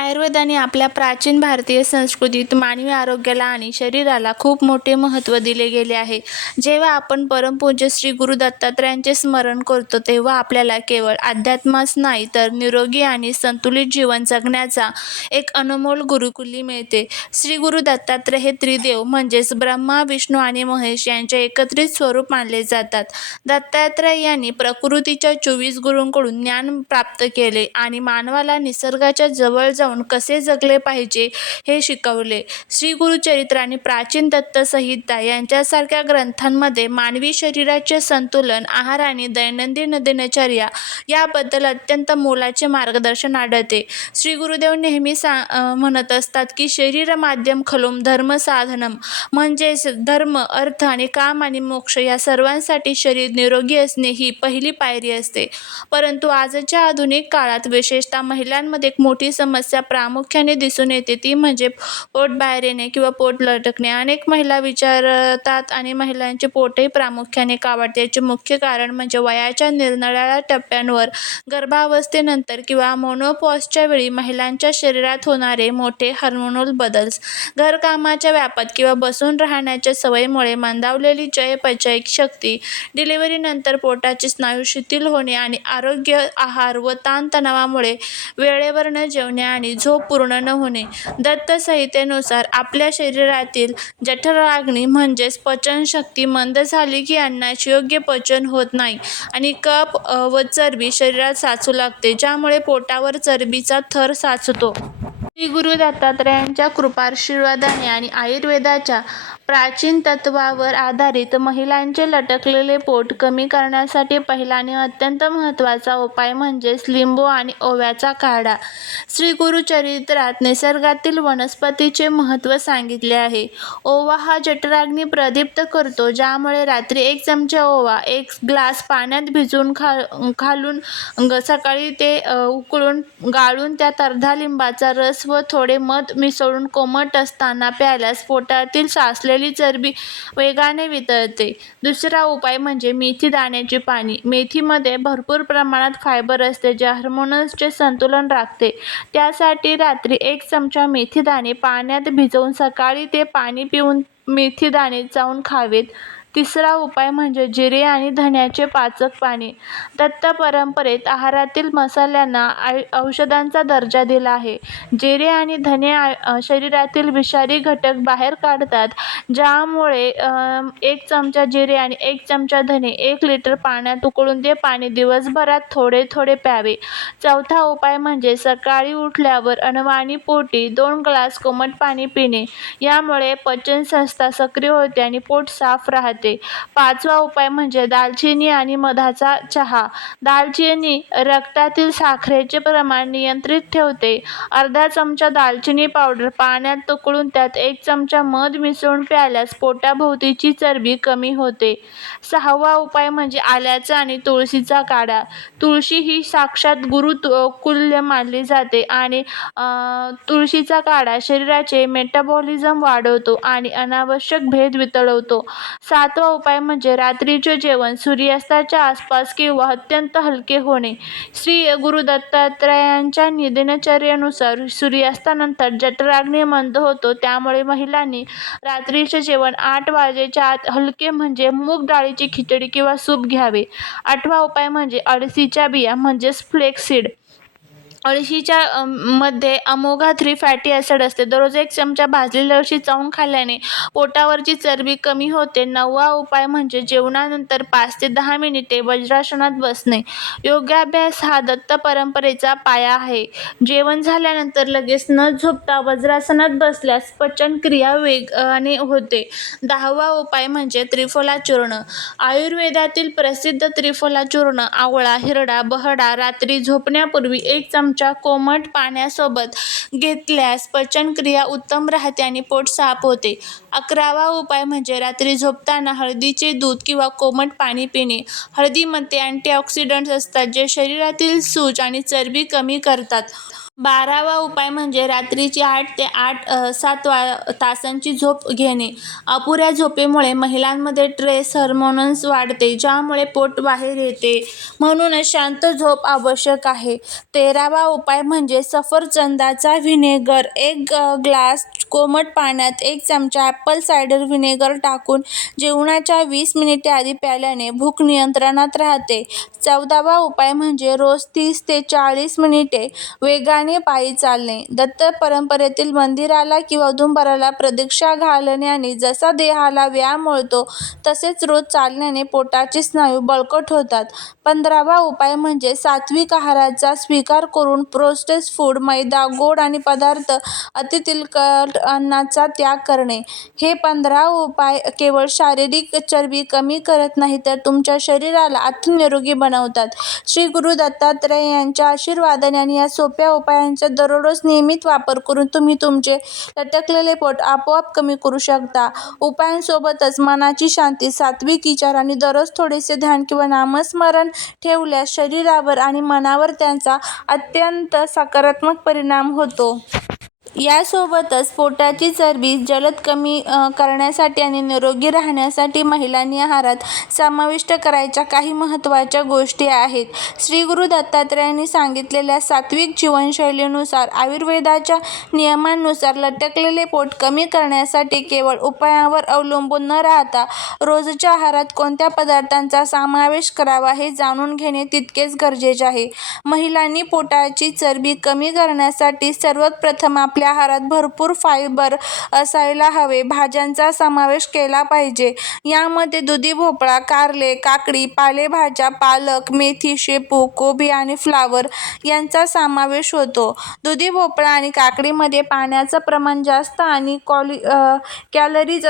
आयुर्वेदाने आपल्या प्राचीन भारतीय संस्कृतीत मानवी आरोग्याला आणि शरीराला खूप मोठे महत्त्व दिले गेले आहे. जेव्हा आपण परमपूज्य श्री गुरु दत्तात्रयांचे स्मरण करतो, तेव्हा आपल्याला केवळ अध्यात्मच नाही, तर निरोगी आणि संतुलित जीवन जगण्याचा एक अनमोल गुरुकिल्ली मिळते. श्री गुरु दत्तात्रय हे त्रिदेव म्हणजेच ब्रह्मा, विष्णू आणि महेश यांचे एकत्रित स्वरूप मानले जातात. दत्तात्रय यांनी प्रकृतीच्या 24 गुरूंकडून ज्ञान प्राप्त केले आणि मानवाला निसर्गाच्या जवळ जाऊन कसे जगले पाहिजे हे शिकवले. श्री गुरुचरित्र आणि प्राचीन दत्तसंहिता यांच्यासारख्या ग्रंथांमध्ये मानवी शरीराचे संतुलन, आहार आणि दैनंदिन दिनचर्या याबद्दल अत्यंत मोलाचे मार्गदर्शन आढळते. श्री गुरुदेव नेहमी म्हणत असतात की शरीर माध्यम खलुम धर्म साधनम, म्हणजेच धर्म, अर्थ आणि काम आणि मोक्ष या सर्वांसाठी शरीर निरोगी असणे ही पहिली पायरी असते. परंतु आजच्या आधुनिक काळात विशेषतः महिलांमध्ये एक मोठी समस्या प्रामुख्याने दिसून येते, ती म्हणजे पोट बाहेर येणे किंवा पोट लटकणे. अनेक महिला विचारतात आणि महिलांचे पोटही प्रामुख्याने का वाढते, याचे मुख्य कारण म्हणजे वयाच्या निरनिराळ्या टप्प्यांवर, गर्भावस्थेनंतर किंवा मेनोपॉजच्या वेळी महिलांच्या शरीरात होणारे मोठे हार्मोनल बदल, घरकामाच्या व्यापात किंवा बसून राहण्याच्या सवयीमुळे मंदावलेली चयापचय शक्ती, डिलिव्हरीनंतर पोटाचे स्नायू शिथिल होणे आणि आरोग्य, आहार व ताणतणावामुळे वेळेवर न जेवणे आणि झोप पूर्ण न होणे. दत्तसंहितेनुसार आपल्या शरीरातील जठराग्नी म्हणजेच पचनशक्ती मंद झाली की अन्नाचे योग्य पचन होत नाही आणि कफ व चरबी शरीरात साचू लागते, ज्यामुळे पोटावर चरबीचा थर साचतो. श्री गुरु दत्तात्रयांच्या कृपाशीर्वादाने आणि आयुर्वेदाच्या प्राचीन तत्त्वावर आधारित महिलांचे लटकलेले पोट कमी करण्यासाठी पहिला आणि अत्यंत महत्त्वाचा उपाय म्हणजेच लिंबू आणि ओव्याचा काढा. श्री गुरुचरित्रात निसर्गातील वनस्पतीचे महत्त्व सांगितले आहे. ओवा हा जठराग्नी प्रदीप्त करतो, ज्यामुळे रात्री 1 चमचा ओवा 1 ग्लास पाण्यात भिजवून घालून सकाळी ते उकळून गाळून त्यात अर्धा लिंबाचा रस व थोडे मध मिसळून कोमट असताना प्यायल्यास पोटातील साचलेली चरबी वेगाने वितळते. दुसरा उपाय म्हणजे मेथी दाण्याचे पाणी. मेथीमध्ये भरपूर प्रमाणात फायबर असते, जे हार्मोन्सचे संतुलन राखते. त्यासाठी रात्री 1 चमचा मेथीदाणे पाण्यात भिजवून सकाळी ते पाणी पिऊन मेथीदाणे चावून खावेत. तिसरा उपाय म्हणजे जिरे आणि धण्याचे पाचक पाणी. दत्त परंपरेत आहारातील मसाल्यांना औषधांचा दर्जा दिला आहे. जिरे आणि धने शरीरातील विषारी घटक बाहेर काढतात, ज्यामुळे 1 चमचा जिरे आणि 1 चमचा धने 1 लिटर पाण्यात उकळून ते पाणी दिवसभरात थोडे थोडे प्यावे. चौथा उपाय म्हणजे सकाळी उठल्यावर अनवाणी पोटी 2 ग्लास कोमट पाणी पिणे. यामुळे पचनसंस्था सक्रिय होते आणि पोट साफ राहते. पाचवा उपाय म्हणजे दालचिनी आणि मधाचा चहा. दालचिनी रक्तातील साखरेचे प्रमाण नियंत्रित ठेवते. अर्धा चमचा दालचिनी पावडर पाण्यात उकळून त्यात 1 चमचा मध मिसळून प्यायल्यास पोटाभोवतीची चरबी कमी होते. सहावा उपाय म्हणजे आल्याचा आणि तुळशीचा काढा. तुळशी ही साक्षात गुरुतुल्य मानली जाते आणि तुळशीचा काढा शरीराचे मेटाबॉलिझम वाढवतो आणि अनावश्यक भेद वितळवतो. सातवा उपाय म्हणजे रात्रीचे जेवण सूर्यास्ताच्या आसपास किंवा अत्यंत हलके होणे. श्री गुरु दत्तात्रयांच्या दिनचर्येनुसार सूर्यास्तानंतर जठराग्नी मंद होतो, त्यामुळे महिलांनी रात्रीचे जेवण 8 वाजेच्या आत हलके म्हणजे मूग डाळीची खिचडी किंवा सूप घ्यावे. आठवा उपाय म्हणजे अळशीच्या बिया म्हणजेच फ्लेक्ससीड. अळशीच्या मध्ये ओमेगा 3 फॅटी ॲसिड असते. दररोज 1 चमचा भाजलेली अळशी चावून खाल्ल्याने पोटावरची चरबी कमी होते. 9वा उपाय म्हणजे जेवणानंतर 5 ते 10 मिनिटे वज्रासनात बसणे. योगाभ्यास हा दत्त परंपरेचा पाया आहे. जेवण झाल्यानंतर लगेच न झोपता वज्रासनात बसल्यास पचनक्रिया वेगाने होते. 10वा उपाय म्हणजे त्रिफला चूर्ण. आयुर्वेदातील प्रसिद्ध त्रिफला चूर्ण आवळा, हिरडा, बहडा रात्री झोपण्यापूर्वी 1 चमचा कोमट पाण्यासोबत घेतल्यास पचनक्रिया उत्तम राहते आणि पोट साफ होते. 11वा उपाय म्हणजे रात्री झोपताना हळदीचे दूध किंवा कोमट पाणी पिणे. हळदीमध्ये अँटीऑक्सिडंट्स असतात, जे शरीरातील सूज आणि चरबी कमी करतात. 12वा उपाय म्हणजे रात्रीची 8 ते 7 तासांची झोप घेणे. अपुऱ्या झोपेमुळे महिलांमध्ये स्ट्रेस हार्मोन्स वाढते, ज्यामुळे पोट बाहेर येते. म्हणूनच शांत झोप आवश्यक आहे. 13वा उपाय म्हणजे सफरचंदाचा व्हिनेगर. 1 ग्लास कोमट पाण्यात 1 चमचा ॲपल सायडर व्हिनेगर टाकून जेवणाच्या 20 मिनिटे आधी प्यायल्याने भूक नियंत्रणात राहते. 14वा उपाय म्हणजे रोज 30 ते 40 मिनिटे वेगाने पायी चालणे. दत्त परंपरेतील मंदिराला किंवा औदुंबराला प्रदक्षिणा घालण्याने जसा देहाला व्यायाम मिळतो, तसेच रोज चालण्याने पोटाचे स्नायू बळकट होतात. 15वा उपाय म्हणजे सात्विक आहाराचा स्वीकार करून प्रोसेस्ड फूड, मैदा, गोड आणि पदार्थ, अतितेलकट अन्नाचा त्याग करणे. हे 15 उपाय केवळ शारीरिक चरबी कमी करत नाहीत, तर तुमच्या शरीराला आतून निरोगी बनवतात. श्री गुरु दत्तात्रय यांच्या आशीर्वादाने आणि या सोप्या उपायांचा दररोज नियमित वापर करून तुम्ही तुमचे लटकलेले पोट आपोआप कमी करू शकता. उपायांसोबतच मनाची शांती, सात्विक विचार आणि दररोज थोडेसे ध्यान किंवा नामस्मरण ठेवल्यास शरीरावर आणि मनावर त्याचा अत्यंत सकारात्मक परिणाम होतो. यासोबतच पोटाची चरबी जलद कमी करण्यासाठी आणि निरोगी राहण्यासाठी महिलांनी आहारात समाविष्ट करायच्या काही महत्त्वाच्या गोष्टी आहेत. श्री गुरु दत्तात्रयांनी सांगितलेल्या सात्विक जीवनशैलीनुसार, आयुर्वेदाच्या नियमांनुसार लटकलेले पोट कमी करण्यासाठी केवळ उपायांवर अवलंबून न राहता रोजच्या आहारात कोणत्या पदार्थांचा समावेश करावा हे जाणून घेणे तितकेच गरजेचे आहे. महिलांनी पोटाची चरबी कमी करण्यासाठी सर्वात प्रथम आपल्या आहारात भरपूर फायबर असायला हवे. भाज्यांचा समावेश केला पाहिजे. यामध्ये दुधी भोपळा, कारले, काकडी, पालेभाज्या, पालक, मेथी, शेपू, कोबी आणि फ्लावर यांचा समावेश होतो. दुधी भोपळा आणि काकडीमध्ये पाण्याचं प्रमाण जास्त आणि कॅलरीज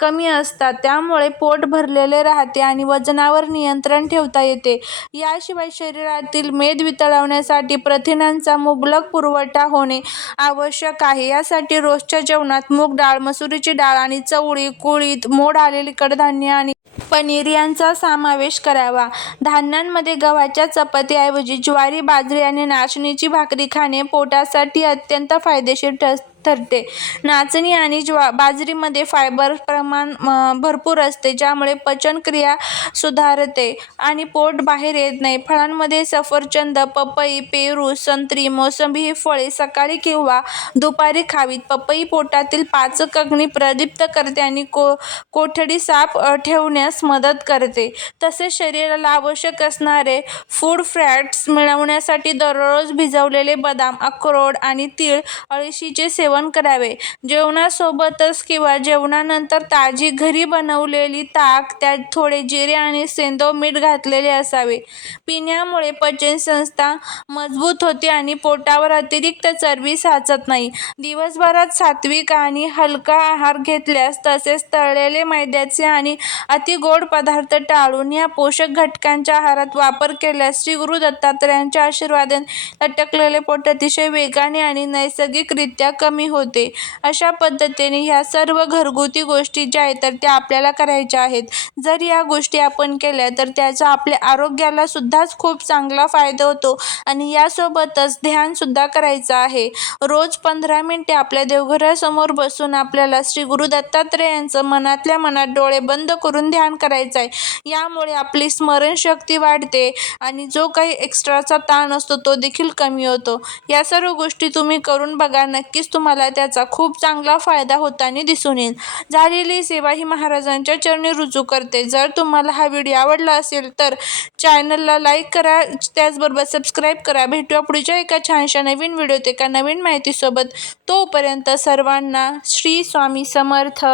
कमी असतात, त्यामुळे पोट भरलेले राहते आणि वजनावर नियंत्रण ठेवता येते. याशिवाय शरीरातील मेद वितळवण्यासाठी प्रथिनांचा मुबलक पुरवठा होणे आवश्यक आहे. यासाठी रोजच्या जेवणात मूग डाळ, मसुरीची डाळ आणि चवळी, कुळीथ, मोड आलेली कडधान्ये आणि पनीर यांचा समावेश करावा. धान्यांमध्ये गव्हाच्या चपातीऐवजी ज्वारी, बाजरी आणि नाचणीची भाकरी खाणे पोटासाठी अत्यंत फायदेशीर ठरते. नाचणी आणि बाजरीमध्ये फायबर प्रमाण भरपूर असते, ज्यामुळे पचनक्रिया सुधारते आणि पोट बाहेर येत नाही. फळांमध्ये सफरचंद, पपई, पेरू, संत्री, मोसंबी ही फळे सकाळी किंवा दुपारी खावीत. पपई पोटातील पाचक अग्नी प्रदीप्त करते आणि कोठडी साफ ठेवण्यास मदत करते. तसेच शरीराला आवश्यक असणारे फूड फॅट्स मिळवण्यासाठी दररोज भिजवलेले बदाम, अक्रोड आणि तीळ, अळशीचे सेवन करावे. जेवणासोबतच किंवा जेवणानंतर ताजी घरी बनवलेली ताक, त्यात थोडे जिरे आणि सेंधव मीठ घातलेले असावे. पिण्यामुळे पचनसंस्था मजबूत होते आणि पोटावर अतिरिक्त चरबी साचत नाही. दिवसभरात सात्विक आणि हलका आहार घेतल्यास, तसेच तळलेले, मैद्याचे आणि अतिगोड पदार्थ टाळून या पोषक घटकांच्या आहारात वापर केल्यास श्री गुरु दत्तात्रयांच्या आशीर्वादाने लटकलेले पोट अतिशय वेगाने आणि नैसर्गिकरित्या कमी होते. अशा पद्धतीने ह्या सर्व घरगुती गोष्टी ज्या आहेत तर त्या आपल्याला करायच्या आहेत. जर या गोष्टी आपण केल्या तर त्याचा आपल्या आरोग्याला सुद्धाच खूप चांगला फायदा होतो. आणि यासोबतच ध्यान सुद्धा करायचं आहे. रोज 15 मिनिटे आपल्या देवघरासमोर बसून आपल्याला श्री गुरु दत्तात्रयांचं मनातल्या मनात डोळे बंद करून ध्यान करायचं आहे. यामुळे आपली स्मरणशक्ती वाढते आणि जो काही एक्स्ट्राचा ताण असतो तो देखील कमी होतो. या सर्व गोष्टी तुम्ही करून बघा, नक्कीच तुम्हाला त्याचा खूप चांगला फायदा होताना दिसून येईल. झालेली सेवा ही महाराजांच्या चरणी रुजू करते. जर तुम्हाला हा व्हिडिओ आवडला असेल तर चॅनलला लाईक करा, त्याचबरोबर सबस्क्राईब करा. भेटूया पुढच्या एका छानशा नवीन व्हिडिओत एका नवीन माहितीसोबत. तोपर्यंत सर्वांना श्री स्वामी समर्थ.